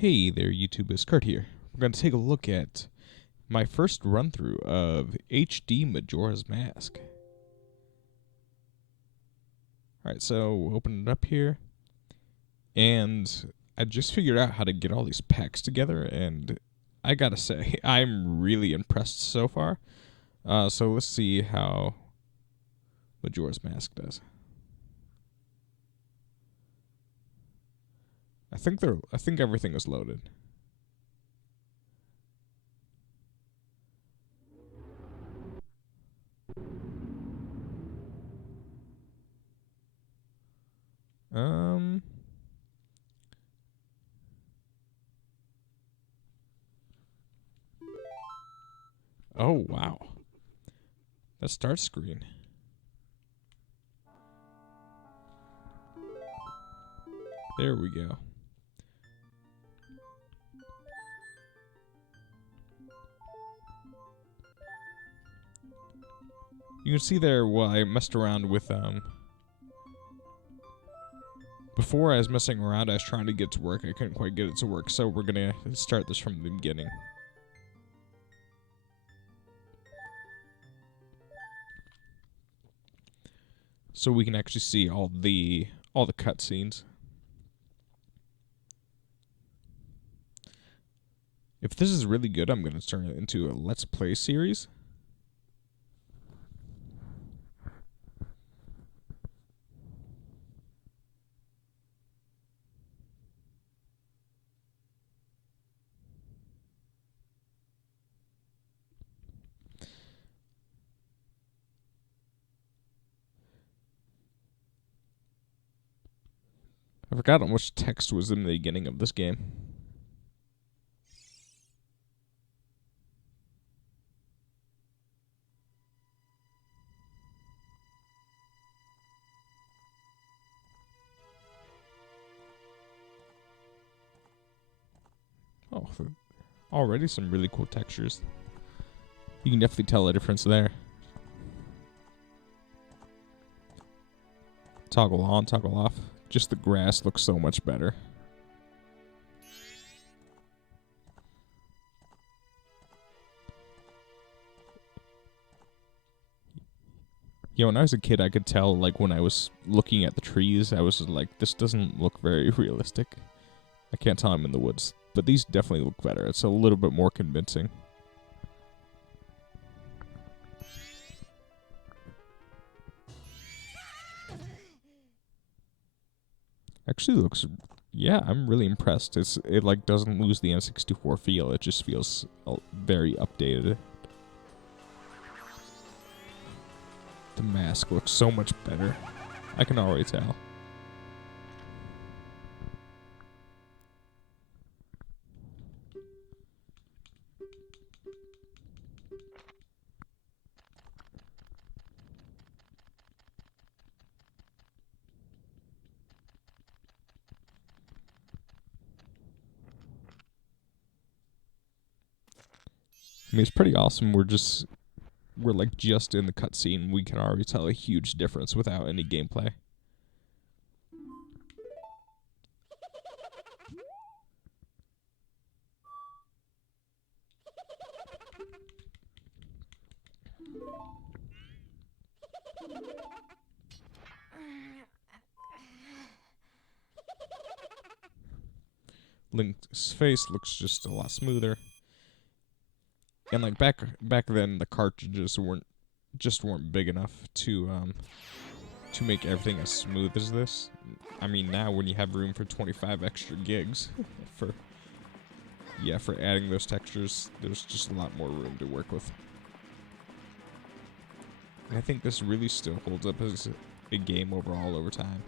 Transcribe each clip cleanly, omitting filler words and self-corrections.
Hey there, YouTube, it's Kurt here. We're going to take a look at my first run-through of HD Majora's Mask. Alright, so we'll open it up here. And I just figured out how to get all these packs together, and I gotta say, I'm really impressed so far. So let's see how Majora's Mask does. I think everything is loaded. Oh wow. That start screen. There we go. You can see there while I messed around with, before I was messing around, I was trying to get it to work. I couldn't quite get it to work, so we're gonna start this from the beginning. So we can actually see all the cutscenes. If this is really good, I'm gonna turn it into a Let's Play series. I forgot how much text was in the beginning of this game. Oh, already some really cool textures. You can definitely tell a difference there. Toggle on, toggle off. Just the grass looks so much better. You know, when I was a kid, I could tell, like, when I was looking at the trees, I was like, this doesn't look very realistic. I can't tell I'm in the woods. But these definitely look better. It's a little bit more convincing. Actually looks, yeah, I'm really impressed. It like doesn't lose the N64 feel. It just feels very updated. The mask looks so much better. I can already tell. I mean, it's pretty awesome. We're like just in the cutscene. We can already tell a huge difference without any gameplay. Link's face looks just a lot smoother. And like back then, the cartridges weren't big enough to make everything as smooth as this. I mean, now when you have room for 25 extra gigs for adding those textures, there's just a lot more room to work with. And I think this really still holds up as a game overall over time.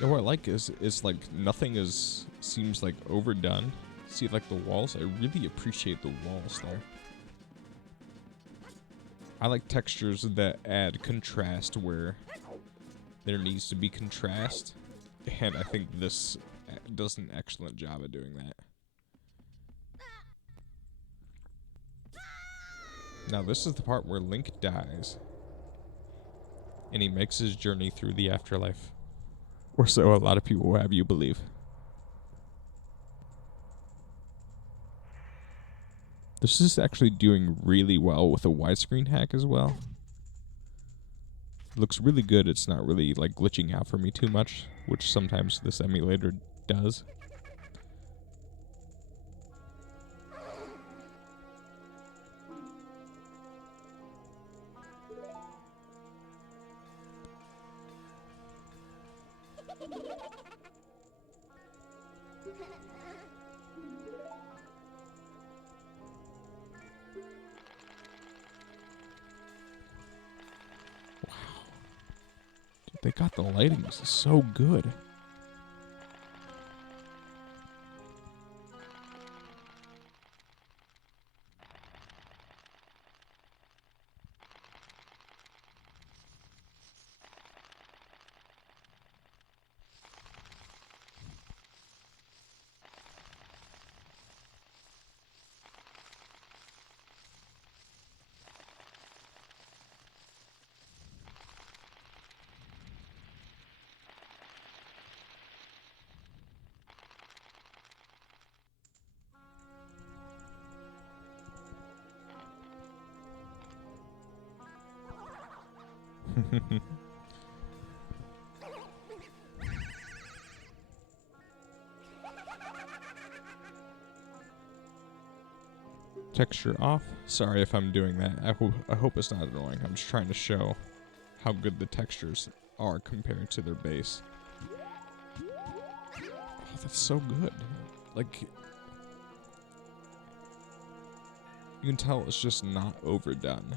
And what I like is like nothing is seems like overdone. See, like the walls, I really appreciate the walls there. I like textures that add contrast where there needs to be contrast, and I think this does an excellent job of doing that. Now this is the part where Link dies, and he makes his journey through the afterlife. Or so a lot of people will have you believe. This is actually doing really well with a widescreen hack as well. It looks really good. It's not really like glitching out for me too much, which sometimes this emulator does. They got the lighting so good. Texture off. Sorry if I'm doing that. I hope it's not annoying. I'm just trying to show how good the textures are compared to their base. Oh, that's so good. Like, you can tell it's just not overdone.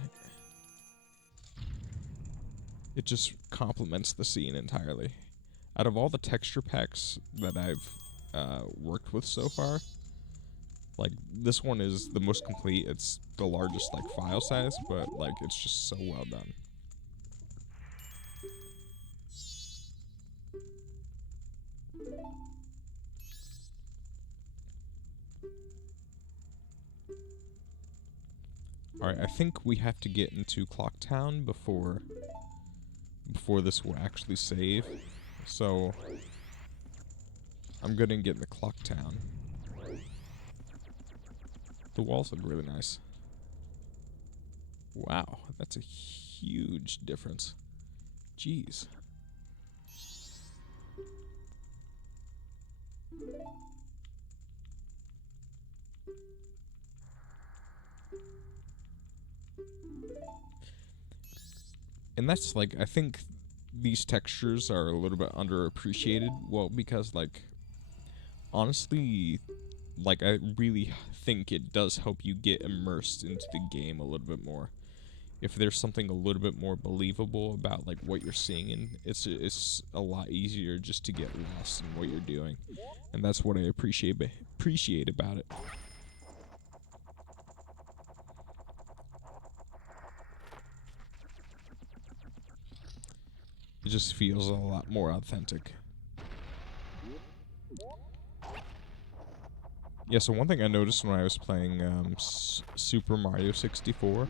It just complements the scene entirely. Out of all the texture packs that I've worked with so far, like, this one is the most complete. It's the largest, like, file size, but, like, it's just so well done. Alright, I think we have to get into Clock Town before this will actually save. So, I'm gonna get into Clock Town. The walls look really nice. Wow, that's a huge difference. Jeez. And that's, like, I think these textures are a little bit underappreciated. Well, because, like, honestly, like, I really think it does help you get immersed into the game a little bit more. If there's something a little bit more believable about, like, what you're seeing, and it's a lot easier just to get lost in what you're doing. And that's what I appreciate about it. It just feels a lot more authentic. Yeah, so one thing I noticed when I was playing Super Mario 64,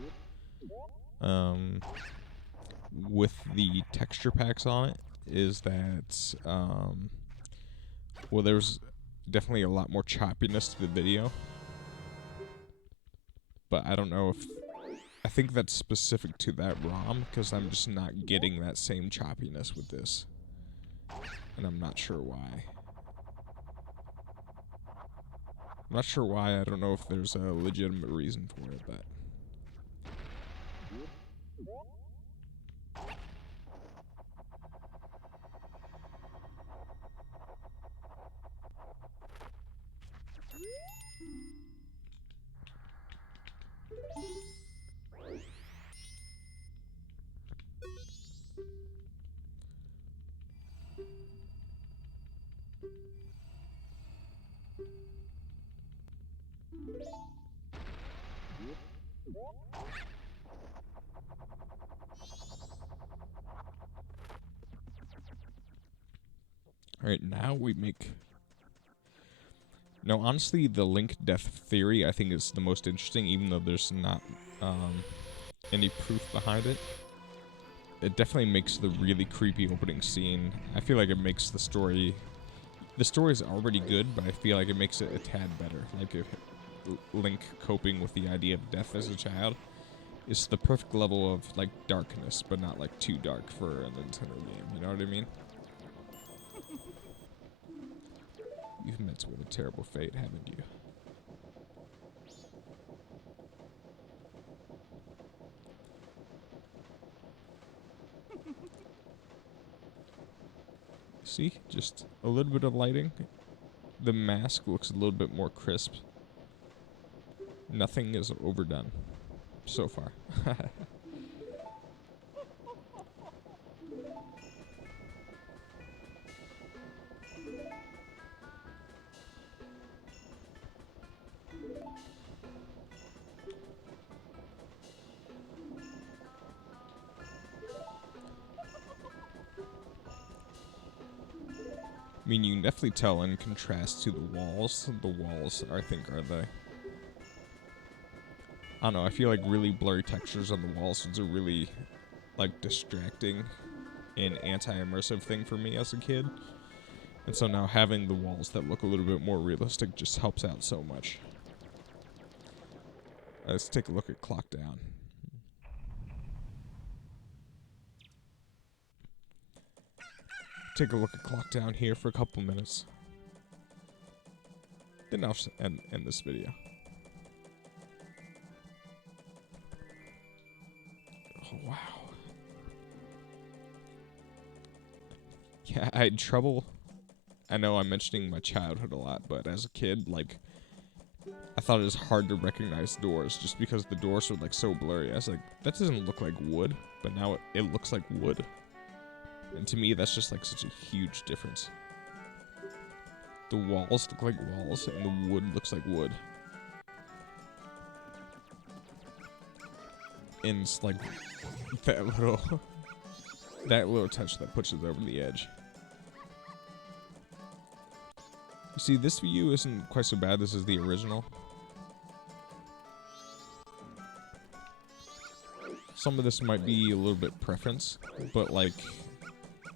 with the texture packs on it, is that, well, there's definitely a lot more choppiness to the video. But I don't know if... I think that's specific to that ROM, because I'm just not getting that same choppiness with this. And I'm not sure why. I'm not sure why. I don't know if there's a legitimate reason for it, but... Alright, now we make... Now, honestly, the Link death theory I think is the most interesting, even though there's not any proof behind it. It definitely makes the really creepy opening scene. I feel like it makes the story... The story's already good, but I feel like it makes it a tad better. Like, if Link coping with the idea of death as a child is the perfect level of, like, darkness, but not, like, too dark for a Nintendo game. You know what I mean? You've met with a terrible fate, haven't you? See? Just a little bit of lighting. The mask looks a little bit more crisp. Nothing is overdone so far. I mean, you can definitely tell in contrast to the walls. The walls, I think, are the... I don't know, I feel like really blurry textures on the walls is a really, like, distracting and anti-immersive thing for me as a kid. And so now having the walls that look a little bit more realistic just helps out so much. Let's take a look at Clock Down. Take a look at Clock Down here for a couple minutes. Then I'll end this video. Oh, wow. Yeah, I had trouble. I know I'm mentioning my childhood a lot, but as a kid, like, I thought it was hard to recognize doors just because the doors were, like, so blurry. I was like, that doesn't look like wood, but now it looks like wood. And to me, that's just, like, such a huge difference. The walls look like walls, and the wood looks like wood. And it's, like, that little touch that pushes over the edge. You see, this view isn't quite so bad. This is the original. Some of this might be a little bit preference, but, like...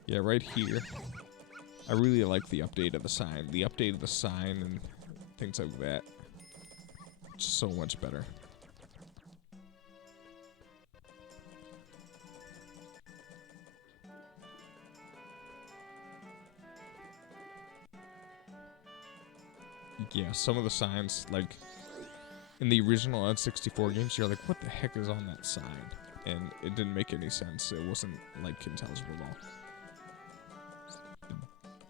Yeah, right here, I really like the update of the sign. The update of the sign and things like that. It's so much better. Yeah, some of the signs, like, in the original N64 games, you're like, what the heck is on that sign? And it didn't make any sense. It wasn't, like, intelligible at all.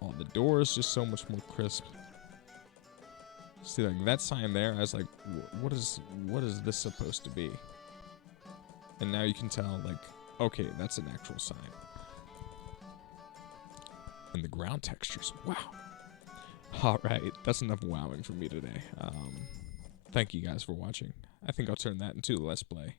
Oh, the door is just so much more crisp. See, like, that sign there, I was like, what is this supposed to be? And now you can tell, like, okay, that's an actual sign. And the ground textures, wow. Alright, that's enough wowing for me today. Thank you guys for watching. I think I'll turn that into a Let's Play.